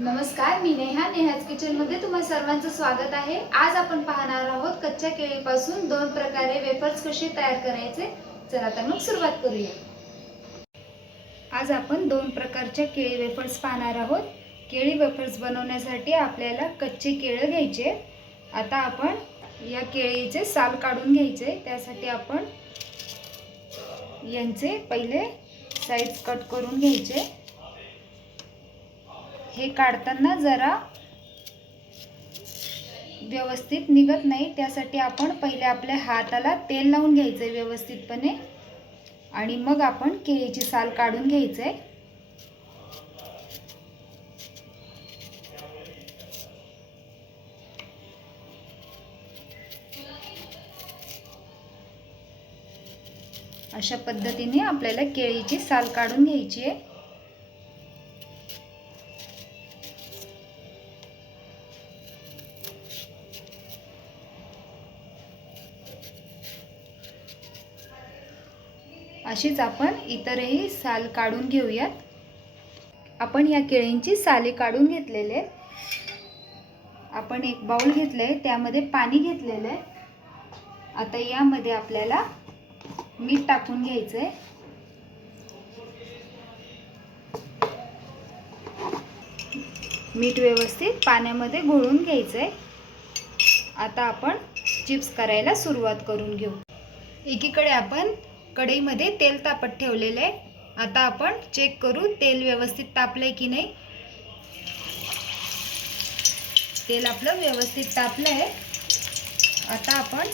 नमस्कार मी नेहा नेहाज किचनमध्ये तुम्हा सर्वांचं स्वागत आहे. आज आपण पाहणार आहोत कच्च्या केळीपासून दोन प्रकारे वेफर्स कसे तयार करायचे? चला तर मग सुरुवात करूया. आज आपण दोन प्रकारच्या केळी वेफर्स पाहणार आहोत. केळी वेफर्स बनवण्यासाठी आपल्याला कच्चे केळं घ्यायचे आता आपण या केळीचे साल काढून घ्यायचे त्यासाठी आपण यांचे पहिले साईज कट करून घ्यायचे हे काढताना जरा व्यवस्थित निघत नाही. त्यासाठी आपण पहिले आपल्या हाताला तेल लावून घ्यायचं आहे व्यवस्थितपणे. आणि मग आपण केळीची साल काढून घ्यायचं आहे अशा पद्धतीने आपल्याला केळीची साल काढून घ्यायची आहे. अशीच आपण इतरही साल काढून घेऊयात. आपण या केळींची साले काढून घेतलेले आपण एक बाउल घेतलं आहे त्यामध्ये पाणी घेतलेलं आहे. आता यामध्ये आपल्याला मीठ टाकून घ्यायचं आहे मीठ व्यवस्थित पाण्यामध्ये घोळून घ्यायचं आहे आता आपण चिप्स करायला सुरुवात करून घेऊ. एकीकडे आपण कढईमध्ये तेल तापत ठेवलेलं आहे. आता आपण चेक करू तेल व्यवस्थित तापलंय की नाही. तेल आपलं व्यवस्थित तापलं आहे आता आपण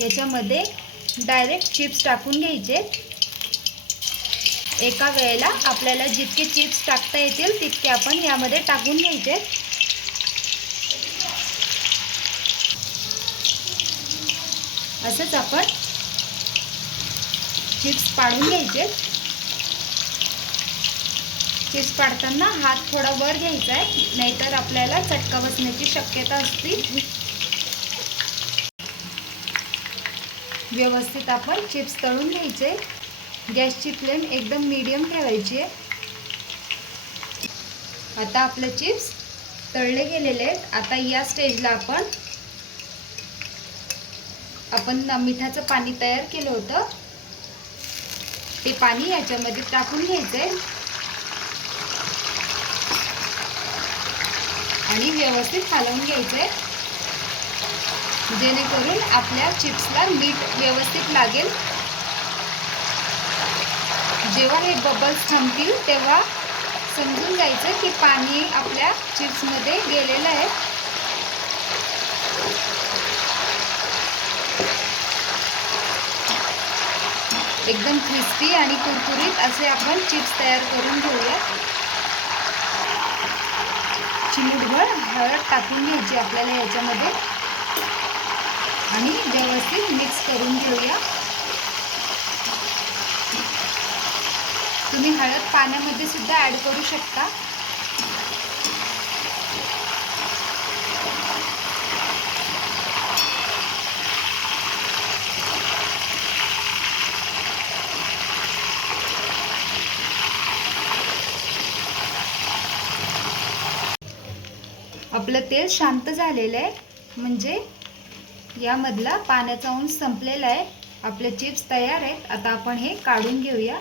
याच्यामध्ये डायरेक्ट चिप्स टाकून घ्यायचे. एका वेळेला आपल्याला जितके चिप्स टाकता येतील तितके आपण यामध्ये टाकून घ्यायचे. असंच आपण चिप्स पाडून घ्यायचे. चिप्स पाडताना हात थोडा वर घ्यायचा आहे नाहीतर आपल्याला चटका बसण्याची शक्यता असते. व्यवस्थित आपण चिप्स तळून घ्यायचे. गॅसची फ्लेम एकदम मीडियम ठेवायची आहे. आता आपले चिप्स तळले गेलेले आहेत. आता या स्टेजला आपण आपण मिठाचं पाणी तयार केलं होतं. ते पाणी याच्यामध्ये टाकून घ्यायचंय. आणि व्यवस्थित हलवून घ्यायचंय. जेणेकरून आपल्या चिप्सला मीठ व्यवस्थित लागेल. जेव्हा हे बबल्स थांबतील तेव्हा समजून जायचं की पाणी आपल्या चिप्समध्ये गेलेलं आहे. एकदम क्रिस्पी आणि कुरकुरीत असे आपण चिप्स तयार करून घेऊया. चिमूटभर हळद टाकून घ्यायची आपल्याला याच्यामध्ये. आणि व्यवस्थित मिक्स करून घेऊया. तुम्ही हळद पाण्यामध्ये सुद्धा ॲड करू शकता. आपलं तेल शांत झालेलं आहे. म्हणजे यामधला पाण्याचा अंश संपलेला आहे. आपले चिप्स तयार आहेत. आता आपण हे काढून घेऊया.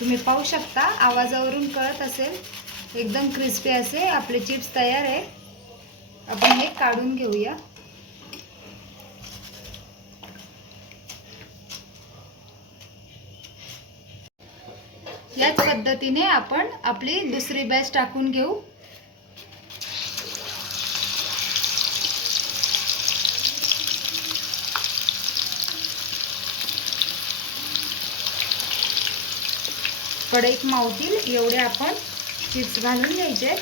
तुम्ही पाहू शकता आवाजावरून कळत असेल. एकदम क्रिस्पी असे आपले चिप्स तयार आहे आपण हे काढून घेऊया. याच पद्धतीने आपण आपली दुसरी बॅच टाकून घेऊ. कढईत मावतील एवढे आपण चिप्स घालून घ्यायचे.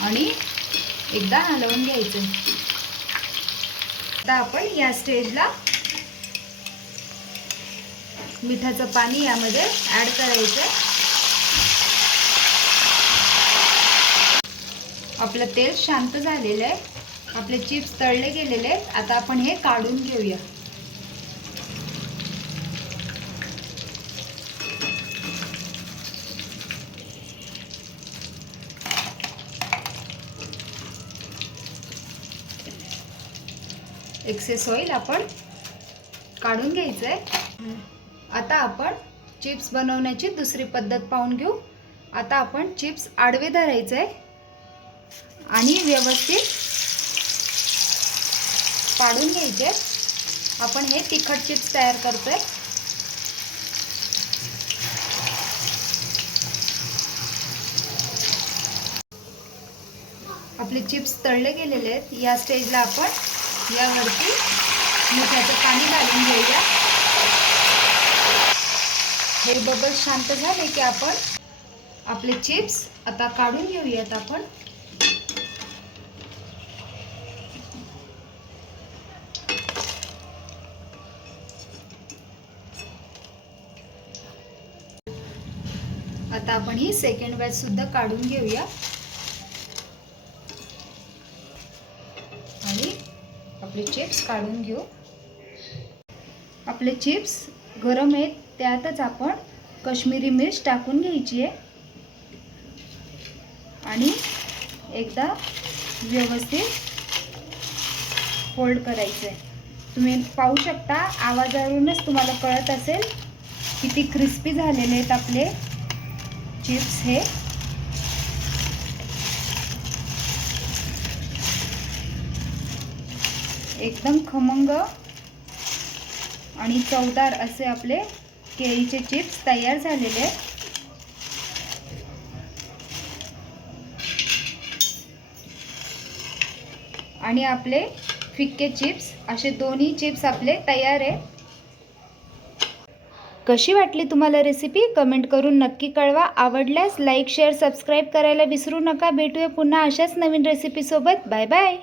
आणि एकदा हलवून घ्यायचं. आता आपण या स्टेजला मिठाचं पाणी यामध्ये ॲड करायचं. आपलं तेल शांत झालेलं आहे. आपले चिप्स तळले गेलेले आहेत. आता आपण हे काढून घेऊया. एक्सेस ऑइल आपण काढून घ्यायचं आहे आता आपण चिप्स बनवण्याची दुसरी पद्धत पाहून घेऊ. आता आपण चिप्स आडवे धरायचं आहे आणि व्यवस्थित काढून घ्यायचे आपण हे तिखट चिप्स तयार करतोय. आपले चिप्स तळले गेलेले आहेत. या स्टेजला आपण यावरती मिठाचं पाणी घालून घेऊया. हे बबल शांत झाले की आपण आपले चिप्स आता काढून घेऊयात आपण. आता आपण ही सेकंड बॅच सुद्धा काढून घेऊया. हे चिप्स काढून घेऊ. आपले चिप्स गरम आहेत त्यातच आपण कश्मीरी मिर्च टाकून घ्यायची आहे. आणि एकदा व्यवस्थित फोल्ड करायचं आहे. तुम्ही पाहू शकता आवाजावरूनच तुम्हाला कळत असेल किती क्रिस्पी झालेले आहेत आपले चिप्स हे. एकदम खमंग आणि चवदार असे आपले केळीचे चिप्स तयार झालेले आहेत. आणि आपले फिक्के चिप्स असे दोन्ही चिप्स आपले तयार आहे कशी वाटली तुम्हाला रेसिपी कमेंट करून नक्की कळवा. आवडल्यास लाईक शेअर सबस्क्राईब करायला विसरू नका. भेटूया पुन्हा अशाच नवीन रेसिपीसोबत बाय बाय